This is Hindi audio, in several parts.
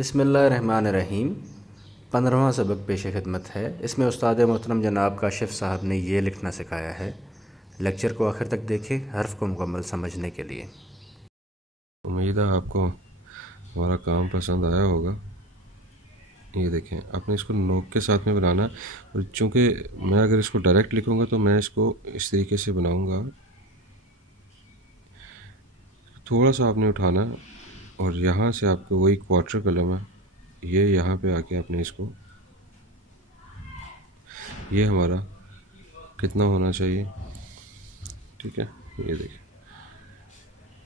बिस्मिल्लाहिर्रहमानिर्रहीम। 15वां सबक पेश खिदमत है। इसमें उस्ताद मोहतरम जनाब काशिफ़ साहब ने ये लिखना सिखाया है। लेक्चर को आखिर तक देखें हर्फ़ को मुकम्मल समझने के लिए। उम्मीद है आपको हमारा काम पसंद आया होगा। ये देखें, आपने इसको नोक के साथ में बनाना, और चूँकि मैं अगर इसको डायरेक्ट लिखूँगा तो मैं इसको इस तरीके से बनाऊँगा। थोड़ा सा आपने उठाना और यहाँ से आपको वही क्वार्टर कलम है, ये यहाँ पे आके आपने इसको, ये हमारा कितना होना चाहिए, ठीक है, ये देखें,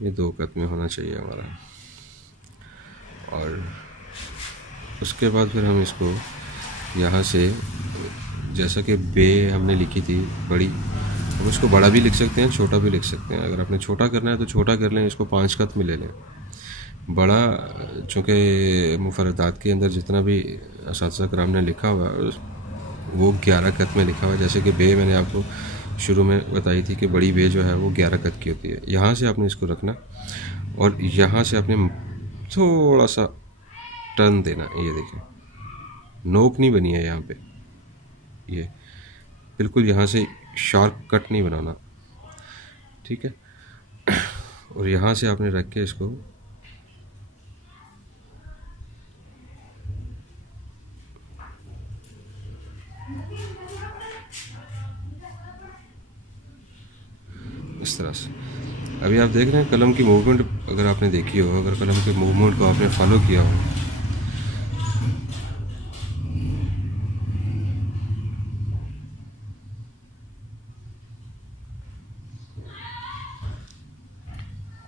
ये 2 कत में होना चाहिए हमारा। और उसके बाद फिर हम इसको यहाँ से, जैसा कि बे हमने लिखी थी बड़ी, हम इसको बड़ा भी लिख सकते हैं, छोटा भी लिख सकते हैं। अगर आपने छोटा करना है तो छोटा कर लें, इसको 5 कत में ले लें। बड़ा चूँकि मुफर्रदात के अंदर जितना भी असातिज़ा कराम ने लिखा हुआ है वो 11 कत में लिखा हुआ है। जैसे कि बे मैंने आपको शुरू में बताई थी कि बड़ी बे जो है वो 11 कत की होती है। यहाँ से आपने इसको रखना और यहाँ से आपने थोड़ा सा टर्न देना। ये देखें, नोक नहीं बनी है यहाँ पे, ये बिल्कुल यहाँ से शार्प कट नहीं बनाना, ठीक है। और यहाँ से आपने रख के इसको इस तरह से। अभी आप देख रहे हैं कलम की मूवमेंट, अगर आपने देखी हो, अगर कलम के मूवमेंट को आपने फॉलो किया हो,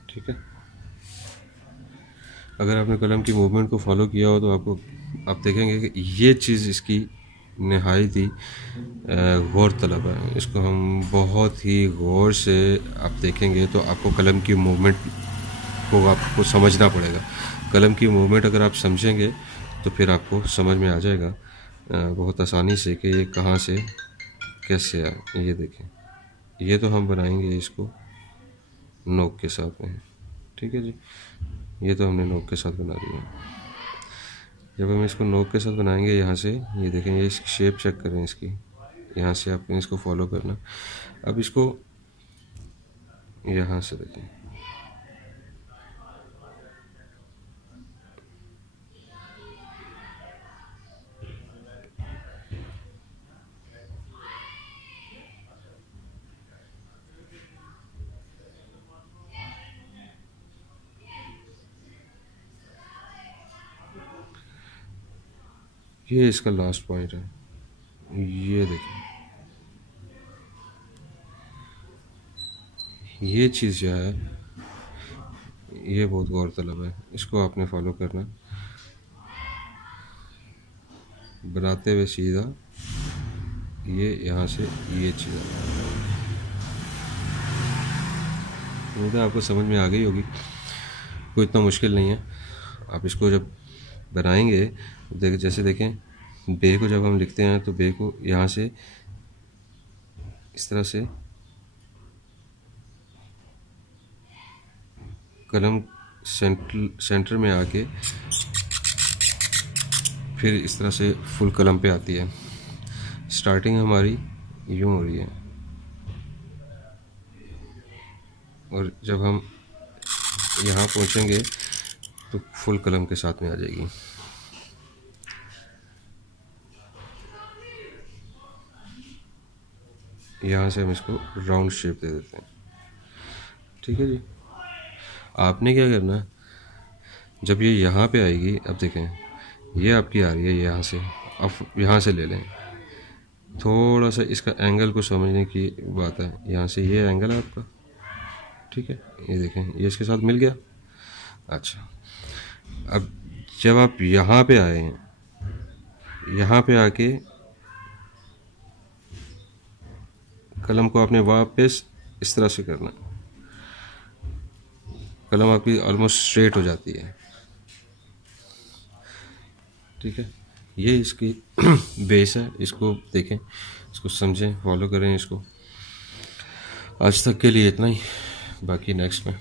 ठीक है, अगर आपने कलम की मूवमेंट को फॉलो किया हो तो आपको, आप देखेंगे कि ये चीज़ इसकी नहायत ही गौर तलब है। इसको हम बहुत ही गौर से आप देखेंगे तो आपको कलम की मूवमेंट को आपको समझना पड़ेगा। कलम की मूवमेंट अगर आप समझेंगे तो फिर आपको समझ में आ जाएगा बहुत आसानी से कि ये कहाँ से कैसे है। ये देखें, ये तो हम बनाएंगे इसको नोक के साथ में, ठीक है जी। ये तो हमने नोक के साथ बना दिया। जब हम इसको नोक के साथ बनाएंगे यहाँ से, ये देखें, ये इसकी शेप चेक करें इसकी, यहाँ से आपने इसको फॉलो करना। अब इसको यहाँ से देखें, ये इसका लास्ट पॉइंट है। ये देखें, ये चीज़ जो है ये बहुत गौरतलब है, इसको आपने फॉलो करना, बनाते हुए सीधा ये यहाँ से ये चीज़। उम्मीद है आपको समझ में आ गई होगी, कोई इतना मुश्किल नहीं है। आप इसको जब बनाएंगे जैसे देखें, बे को जब हम लिखते हैं तो बे को यहाँ से इस तरह से कलम सेंटर में आके फिर इस तरह से फुल कलम पे आती है। स्टार्टिंग हमारी यूँ हो रही है और जब हम यहाँ पहुँचेंगे तो फुल कलम के साथ में आ जाएगी। यहाँ से हम इसको राउंड शेप दे देते हैं, ठीक है जी। आपने क्या करना, जब ये यहाँ पे आएगी, अब देखें ये आपकी आ रही है यहाँ से, अब यहाँ से ले लें। थोड़ा सा इसका एंगल को समझने की बात है, यहाँ से ये एंगल है आपका, ठीक है। ये देखें, ये इसके साथ मिल गया। अच्छा, अब जब आप यहाँ पे आए हैं, यहाँ पे आके कलम को आपने वापस इस तरह से करना, कलम आपकी ऑलमोस्ट स्ट्रेट हो जाती है, ठीक है। ये इसकी बेस है, इसको देखें, इसको समझें, फॉलो करें इसको। आज तक के लिए इतना ही, बाकी नेक्स्ट में।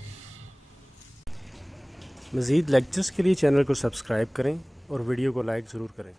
मज़ीद लेक्चर्स के लिए चैनल को सब्सक्राइब करें और वीडियो को लाइक ज़रूर करें।